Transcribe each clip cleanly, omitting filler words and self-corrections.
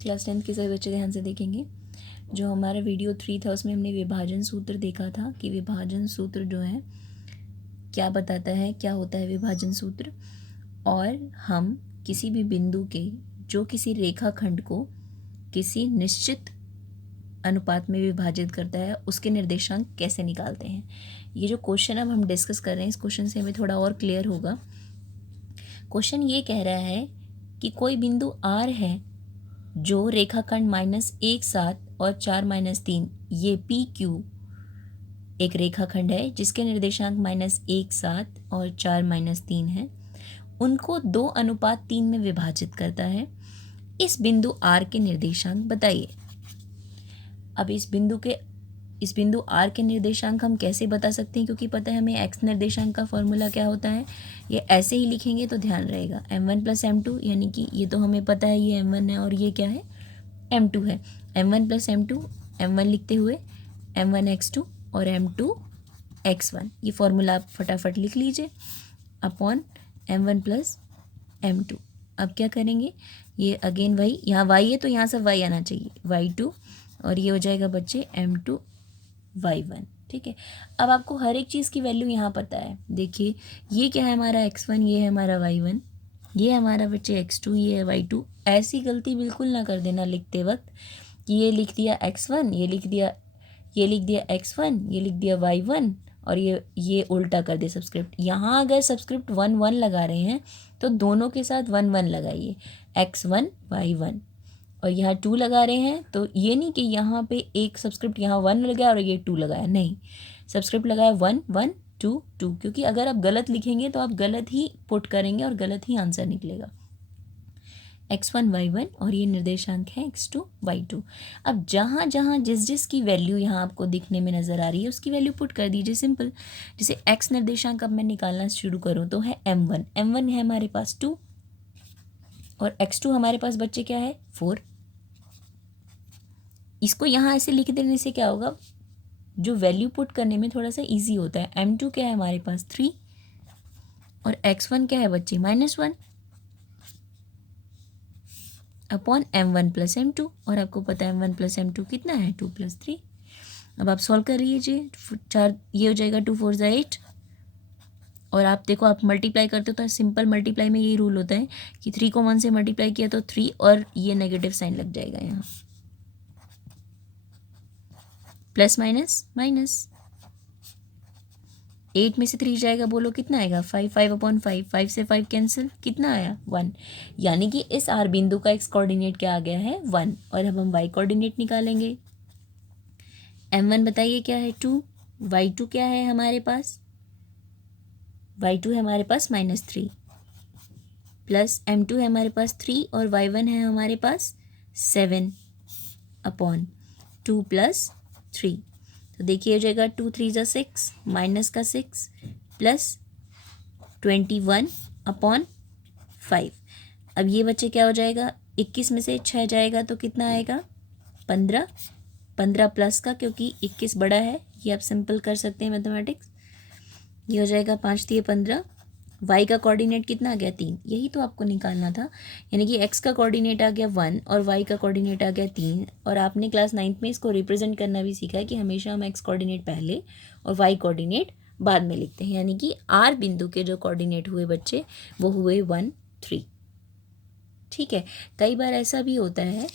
Class 10th के सभी बच्चे ध्यान से देखेंगे। जो हमारा वीडियो 3 था उसमें हमने विभाजन सूत्र देखा था कि विभाजन सूत्र जो है क्या बताता है, क्या होता है विभाजन सूत्र। और हम किसी भी बिंदु के जो किसी रेखाखंड को किसी निश्चित अनुपात में विभाजित करता है उसके निर्देशांक कैसे निकालते हैं। ये जो क्वेश्चन अब हम डिस्कस कर रहे हैं इस क्वेश्चन से हमें थोड़ा और क्लियर होगा। क्वेश्चन ये कह रहा है कि कोई बिंदु R है जो रेखाखंड -1 7 और 4 - 3 ये PQ एक रेखाखंड है जिसके निर्देशांक -1 7 और 4 - 3 है, उनको 2:3 में विभाजित करता है। इस बिंदु R के निर्देशांक बताइए। अब इस बिंदु R के निर्देशांक हम कैसे बता सकते हैं, क्योंकि पता है हमें x निर्देशांक का फॉर्मूला क्या होता है। ये ऐसे ही लिखेंगे तो ध्यान रहेगा, m1 + m2, यानी कि ये तो हमें पता है ये m1 है और ये क्या है m2 है। m1 + m2, m1 लिखते हुए m1 x2 और m2 x1, ये फॉर्मूला आप फटाफट लिख लीजिए अपॉन m1 + m2। अब क्या करेंगे, ये अगेन वही, यहाँ y है तो यहाँ से y आना चाहिए, y2, और ये हो जाएगा बच्चे m2 y1। ठीक है, अब आपको हर एक चीज़ की वैल्यू यहाँ पता है। देखिए ये क्या है हमारा x1, ये है हमारा y1, ये हमारा बच्चे x2, ये है y2। ऐसी गलती बिल्कुल ना कर देना लिखते वक्त कि ये लिख दिया x1, ये लिख दिया x1, ये लिख दिया y1 और ये उल्टा कर दे सब्सक्रिप्ट। यहाँ अगर सब्सक्रिप्ट 1 1 लगा रहे हैं तो दोनों के साथ 1 1 लगाइए, x1 y1। और यहाँ 2 लगा रहे हैं तो ये नहीं कि यहाँ पे एक सब्सक्रिप्ट यहाँ 1 लगाया और ये 2 लगाया, नहीं, सब्सक्रिप्ट लगाया 1 1 2 2, क्योंकि अगर आप गलत लिखेंगे तो आप गलत ही पुट करेंगे और गलत ही आंसर निकलेगा। x1 y1 और ये निर्देशांक है x2 y2। अब जहाँ जहाँ जिस की वैल्यू यहाँ आपको दिखने में नज़र आ रही है उसकी वैल्यू पुट कर दीजिए, सिंपल। जैसे x निर्देशांक अब मैं निकालना शुरू करूँ तो है m1 है हमारे पास 2 और x2 हमारे पास बच्चे क्या है 4। इसको यहाँ ऐसे लिख देने से क्या होगा, जो वैल्यू पुट करने में थोड़ा सा ईजी होता है। m2 क्या है हमारे पास 3 और x1 क्या है बच्चे -1 अपॉन m1 + m2, और आपको पता है m1 + m2 कितना है 2 + 3। अब आप सॉल्व कर लीजिए, 4 ये हो जाएगा 2 4 8। और आप देखो आप मल्टीप्लाई करते हो तो सिंपल मल्टीप्लाई में यही रूल होता है कि 3 को 1 से मल्टीप्लाई किया तो 3 और ये नेगेटिव साइन लग जाएगा यहाँ, प्लस माइनस माइनस। 8 में से 3 जाएगा, बोलो कितना आएगा 5 5/5, 5 से 5 कैंसिल, कितना आया 1। यानी कि इस आर बिंदु का एक्स कोऑर्डिनेट क्या आ गया है 1। और अब हम वाई कोऑर्डिनेट निकालेंगे। m1 बताइए क्या है 2, y2 क्या है हमारे पास, y2 है हमारे पास -3, प्लस m2 है हमारे पास 3 और y1 है हमारे पास 7 अपॉन 2 + 3। तो देखिए हो जाएगा 2 3 = 6, माइनस का 6 प्लस 21/5। अब ये बच्चे क्या हो जाएगा, 21 में से 6 जाएगा तो कितना आएगा 15, 15 प्लस का, क्योंकि 21 बड़ा है, ये आप सिंपल कर सकते हैं मैथमेटिक्स। ये हो जाएगा 5 × 15। y का कोऑर्डिनेट कितना आ गया 3, यही तो आपको निकालना था। यानी कि x का कोऑर्डिनेट आ गया 1 और y का कोऑर्डिनेट आ गया 3। और आपने क्लास 9th में इसको रिप्रेजेंट करना भी सीखा है कि हमेशा हम x कोऑर्डिनेट पहले और y कोऑर्डिनेट बाद में लिखते हैं। यानी कि r बिंदु के जो कोऑर्डिनेट हुए बच्चे वो हुए 1 3। ठीक है, कई बार ऐसा भी होता है,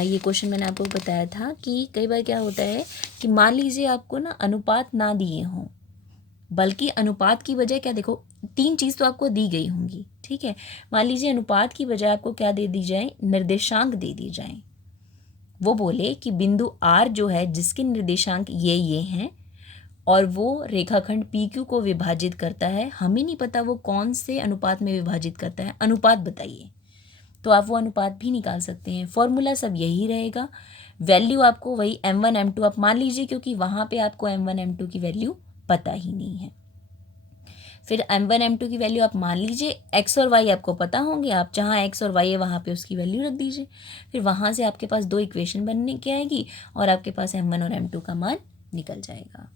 ये क्वेश्चन मैंने आपको बताया था कि कई बार क्या होता है कि मान लीजिए आपको ना अनुपात ना दिए हों, बल्कि अनुपात की बजाय क्या, देखो 3 चीज़ तो आपको दी गई होंगी। ठीक है, मान लीजिए अनुपात की बजाय आपको क्या दे दी जाए, निर्देशांक दे दी जाए। वो बोले कि बिंदु R जो है जिसके निर्देशांक ये हैं और वो रेखाखंड PQ को विभाजित करता है, हमें नहीं पता वो कौन से अनुपात में विभाजित करता है, अनुपात बताइए। तो आप वो अनुपात भी निकाल सकते हैं। फॉर्मूला सब यही रहेगा, वैल्यू आपको वही m1 m2 आप मान लीजिए, क्योंकि वहाँ पे आपको m1 m2 की वैल्यू पता ही नहीं है। फिर m1 m2 की वैल्यू आप मान लीजिए, x और y आपको पता होंगे, आप जहाँ x और y है वहाँ पे उसकी वैल्यू रख दीजिए। फिर वहाँ से आपके पास 2 इक्वेशन बनने के आएगी और आपके पास m1 और m2 का मान निकल जाएगा।